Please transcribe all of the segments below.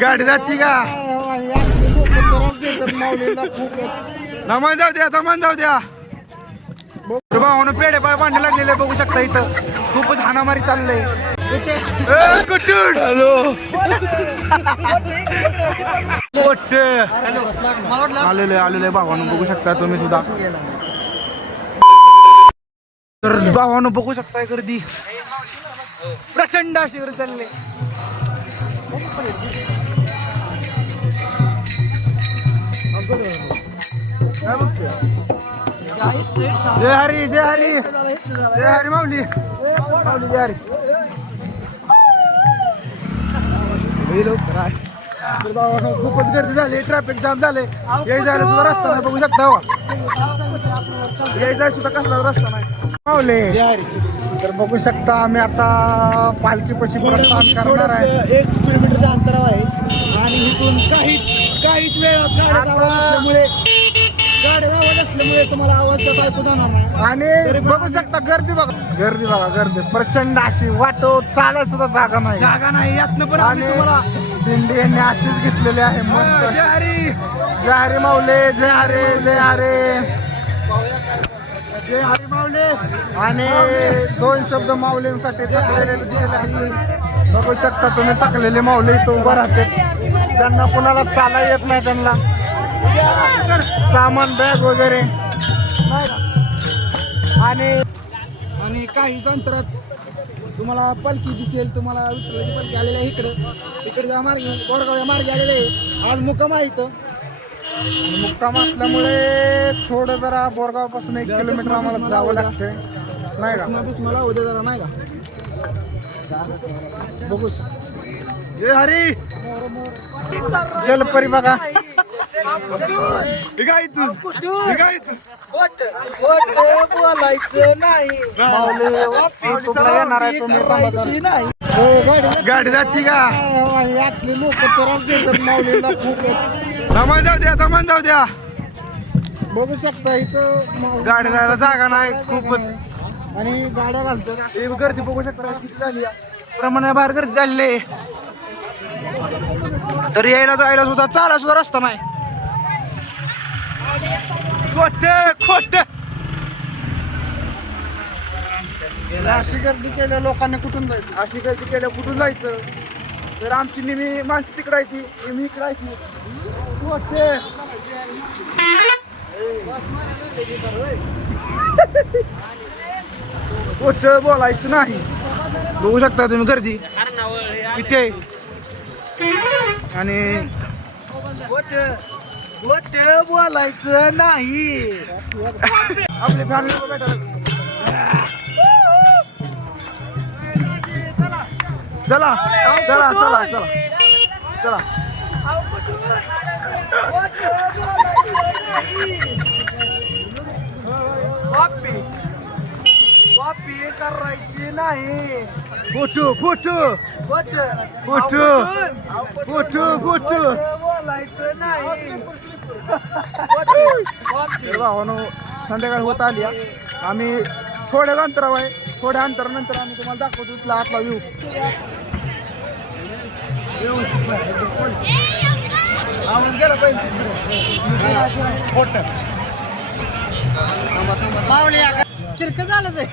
गाडी जाती का? दमान जाऊ द्या, दमान जाऊ द्या. भावानं पेढे पाय भांडे लागलेले बघू शकता. इथं खूपच हाणामारी चाललंय. कुठून आलेले भावानं बघू शकता तुम्ही सुद्धा. तर भावानं बघू शकताय गर्दी प्रचंड अशी गर्दी चालले. जय हरी जय हरी जय हरी माऊली माऊली जय हरी. खूपच गर्दी झाली. ट्रॅफिक जाम झाले. यायला सुद्धा रस्ता नाही बघू शकता. यायचा सुद्धा कसला रस्ता नाही माऊली. तर बघू शकता आम्ही आता पालखीपाशी प्रस्थान करणार आहे. 1 किलोमीटरचं अंतरावर आहे आणि इथून काहीच वेळ गाड्या असल्यामुळे तुम्हाला आवाज ऐकू जाणार नाही. आणि बघू शकता गर्दी बघा गर्दी प्रचंड अशी. वाटो चालायला सुद्धा जागा नाही यातनं पण आम्ही तुम्हाला दिंडी यांनी अशीच घेतलेली आहे मस्त. जय हरी जय हरी माऊले जय हरे जय हरे जय हरी माऊले. आणि 2 शब्द माऊलींसाठी टाकलेले दिलेले असतील. बघू शकता तुम्ही टाकलेले माऊली इथं उभं राहते. ज्यांना कुणाला चाला येत नाही त्यांना सामान बॅग वगैरे आणि काहीच अंतरात तुम्हाला पालखी दिसेल. तुम्हाला विठ्ठलाची पालखी आलेली आहे. इकडे मार्गे बोरगाव या मार्गे आलेले आहे. आज मुक्काम आहे इथं. मुक्काम असल्यामुळे थोडं जरा बोरगाव पासून 1 किलोमीटर आम्हाला जावं लागते नाही का. मला उद्या जरा नाही का बघू. जय हरी जलपरी बघा. बोलायचं नाही येणार आहे तुम्ही. गाडी जाती का? असले लोक त्रास देतात माऊलीला खूप. दमान जाऊ द्या, दमान जाऊ द्या. बघू शकता इथं गाडी जायला जागा नाही खूपच. आणि गाड्या घालतात. गर्दी बघू शकता किती झाली. प्रमाणे बाहेर गर्दी झालेली आहे. तर यायला जायला सुद्धा चाला सुद्धा रस्ता नाही. खोट अशी गर्दी केल्या लोकांनी कुठून जायचं. अशी गर्दी केल्या कुठून जायचं. तर आमची नेहमी माणसं तिकडे आहे ती नेहमी इकडे आहे ती. खोट बोलायचं नाही. बघू शकता तुम्ही गर्दी किती आहे. आणि बोलायचं नाही. आपले फॅमिली भेटायला चला चला चला चला चला. वापी करायची नाही. Photo photo photo photo photo बोलायचं नाही. भावानो संध्याकाळ होत आली. आम्ही थोड्या अंतरावर आहे. थोड्या अंतरानंतर आम्ही तुम्हाला दाखवतो इथला आपला व्ह्यू. आवाज गेला पाहिजे. किरक झालं ते.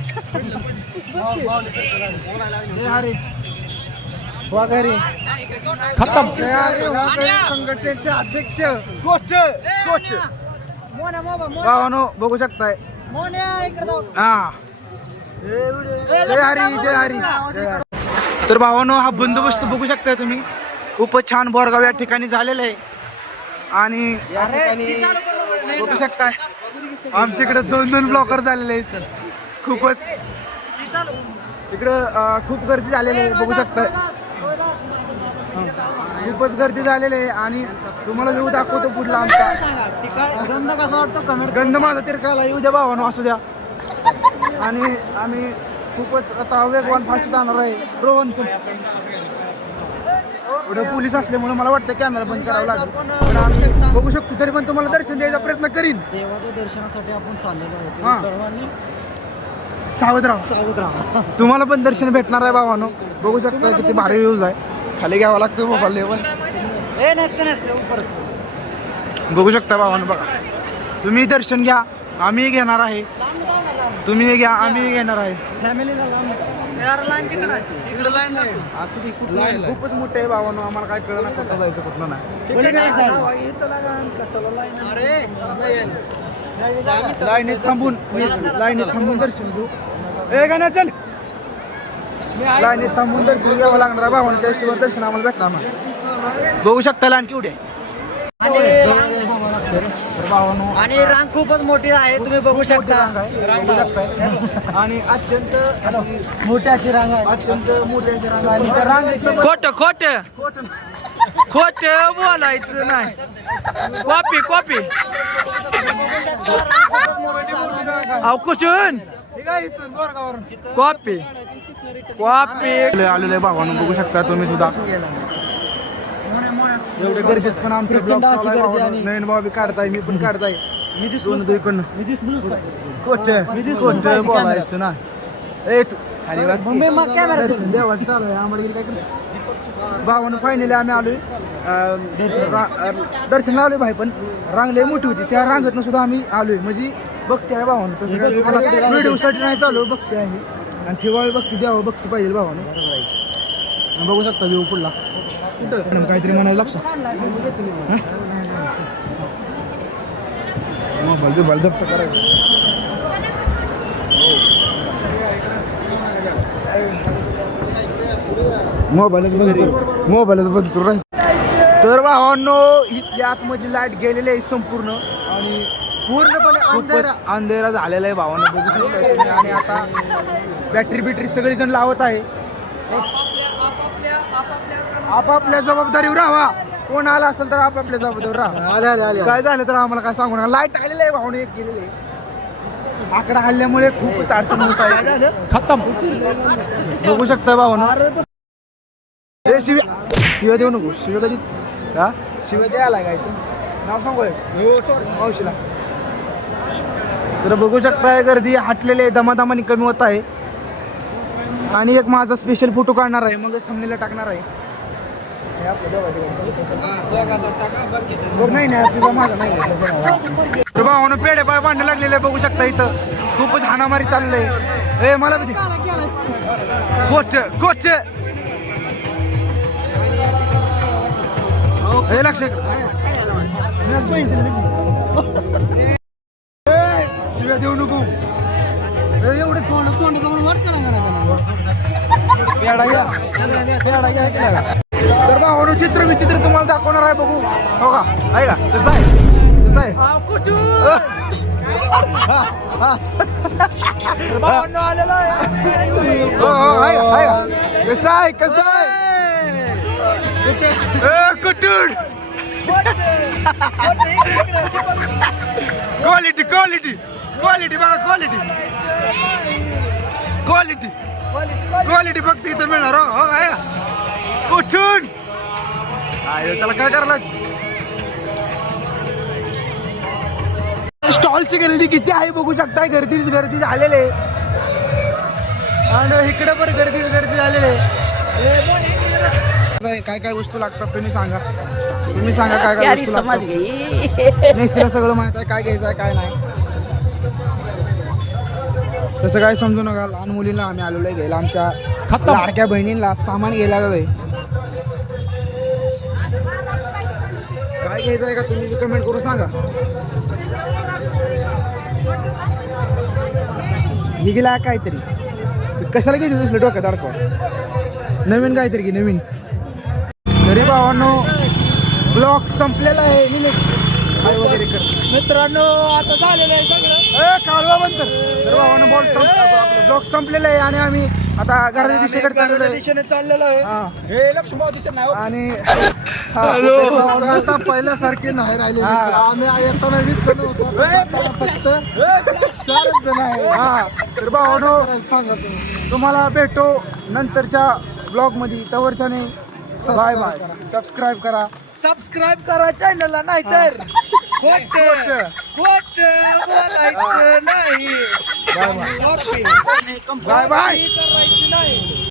हरे वगैरे खतम. संघटनेचे अध्यक्ष कोच भावानो बघू शकताय. हा जय हरी जय हरी जय हरी. तर भावानो हा बंदोबस्त बघू शकताय तुम्ही. खूपच छान बोरगाव या ठिकाणी झालेलं आहे. आणि या ठिकाणी बघू शकताय आमच्याकडे 2 ब्लॉकर झालेले आहेत. खूपच इकडं खूप गर्दी झालेली आहे बघू शकताय. खूपच गर्दी झालेली आहे. आणि तुम्हाला व्ह्यू दाखवतो पुढला आमचा. गंध कसा वाटतो कमेंट. गंध माझा तिरकाला येऊ द्या भावानो असू द्या. आणि आम्ही खूपच आता वेगवान फास्ट जाणार आहे. रोहन पुढे पोलीस असल्यामुळे मला वाटतं कॅमेरा बंद करावा लागेल. पण आम्ही बघू शकतो तरी पण तुम्हाला दर्शन द्यायचा प्रयत्न करीन. देवाच्या दर्शनासाठी आपण चाललेलो हा. आहोत. सर्वांनी सावध राहा. सावध राहा. तुम्हाला पण दर्शन भेटणार आहे भावानो. बघू शकता किती भारी व्ह्यूज आहे. खाली घ्यावं लागतं बाबा लेवल. ए नसतं परत बघू शकता भावानं बघा. तुम्ही दर्शन घ्या, आम्ही घेणार आहे. तुम्ही घ्या, आम्ही घेणार आहे. फॅमिलीला लाईन खूपच मोठे आहे भावानं. आम्हाला काय कळलं ना कुठं जायचं कुठं नाही. लाईनीत थांबून दर्शन घेऊ. ए गाण्या चल. लाईनीत थांबून दर्शन घ्यावं लागणार आहे भावानं. त्याशिवाय दर्शन आम्हाला भेटणार नाही. बघू शकता लाईन केवढी आहे. आणि रांग खूपच मोठी आहे, तुम्ही बघू शकता. आणि अत्यंत मोठी अशी रांग आहे. अत्यंत मोठी अशी रांग आहे. आणि त्या रांगेत खोट बोलायचं नाही. कॉपी अहो कुठून कॉपी आलेलं आहे भावानं. बघू शकता तुम्ही सुद्धा. एवढ्या गर्दीत पण आमचं ब्लॉग नयन भाऊ बी काढताय, मी पण काढताय. मी दिसलो इकडनं. खोट बोलायचं ना. ए तू खाली बघ. दर्शन देवाचं चालू आहे. आम्हाला काय करतो भावानं. फायनली आम्ही आलोय दर्शनला आलोय भाई. पण रांग लय मोठी होती, त्या रांगेतनं सुद्धा आम्ही आलोय. म्हणजे बघते आहे भावानं. तसं काय तुम्हाला व्हिडिओसाठी नाही चालू, बघते आहे. आणि ठेवावी बघते, द्यावं बघते पाहिजे भावानं. बघू शकता व्ह्यू पुढला. कुठं काहीतरी म्हणायला लक्ष. मोबाईल जप्त करायचं. मोबाईलच बंद करू राहील. तर भावांनो इथल्या आतमध्ये लाईट गेलेली आहे संपूर्ण. आणि पूर्णपणे अंधेरा झालेला आहे भावांनो. बघू शकता तुम्ही. आणि आता बॅटरी सगळेजण लावत आहे. आपापल्या जबाबदारीवर राहा. कोण आला असेल तर आपापल्या जबाबदारीवर राहा. काय झालं तर आम्हाला काय सांगू नका. लाईट आलेली आहे भावने, एक गेलेली आहे. आकडा हल्ल्यामुळे खूपच अडचण होत आहे. खतम. बघू शकता भावना. शिव्या देऊ नको. शिव्या कधी शिव्या द्यायला काय तू नाव सांगू मावशीला. तर बघू शकताय गर्दी हटलेली आहे, दमादमाने कमी होत आहे. आणि एक माझा स्पेशल फोटो काढणार आहे, मगच थंबनेलला टाकणार आहे. नाही तुझा माझा नाही. भावानं पेढे पाय बांधणे लागलेले बघू शकता. इथं खूपच हाणामारी चाललंय. ए मला किती कोच हे लक्ष. शिव्या देऊ नको. एवढे तोंड बघून वर करा. तर भावानं चित्र विचित्र तुम्हाला दाखवणार आहे. बघू हो का. आहे का कसं आहे कसं आहे कुठून. क्वालिटी बघा. क्वालिटी फक्त इथं मिळणार. हो आहे का कुठून. त्याला काय करायला. स्टॉलची गर्दी किती आहे बघू शकताय. गर्दी झालेली आहे. आणि इकडे पण गर्दी झालेली आहे. काय वस्तू लागतात तुम्ही सांगा. काय वस्तू लागतात. नेसीला सगळं माहित आहे काय घ्यायचं आहे काय नाही. तसं काय समजू नका. लहान मुलींना आम्ही आलेलो आहे घ्यायला. आमच्या लाडक्या बहिणींना सामान घ्यायला हवंय. काय घ्यायचं आहे का तुम्ही कमेंट करून सांगा. मी गेला काहीतरी कशाला घ्यायचं दुसऱ्या डोक्यात अडकवा. नवीन काहीतरी की नवीन. तरी भावांनो ब्लॉग संपलेला आहे. वगैरे कर मित्रांनो आता झालेलं आहे सगळं. कालवा बंद. तर भावांनो ब्लॉग संपलेला आहे. आणि आम्ही आता घराच्या दिशेकडे चाललेलो आहे. हे लक्ष्मण दिसत नाही. आणि आता पहिल्यासारखे नाही राहिले. आम्ही येताना 20 जण होतो, फक्त 4 जण आहे. तर भावांनो सांगा तुम्हाला भेटो नंतरच्या ब्लॉग मध्ये. तवरच्याने बाय सबस्क्राईब करा चॅनलला. नाही तर खोट बोलायचं नाही. Bye bye.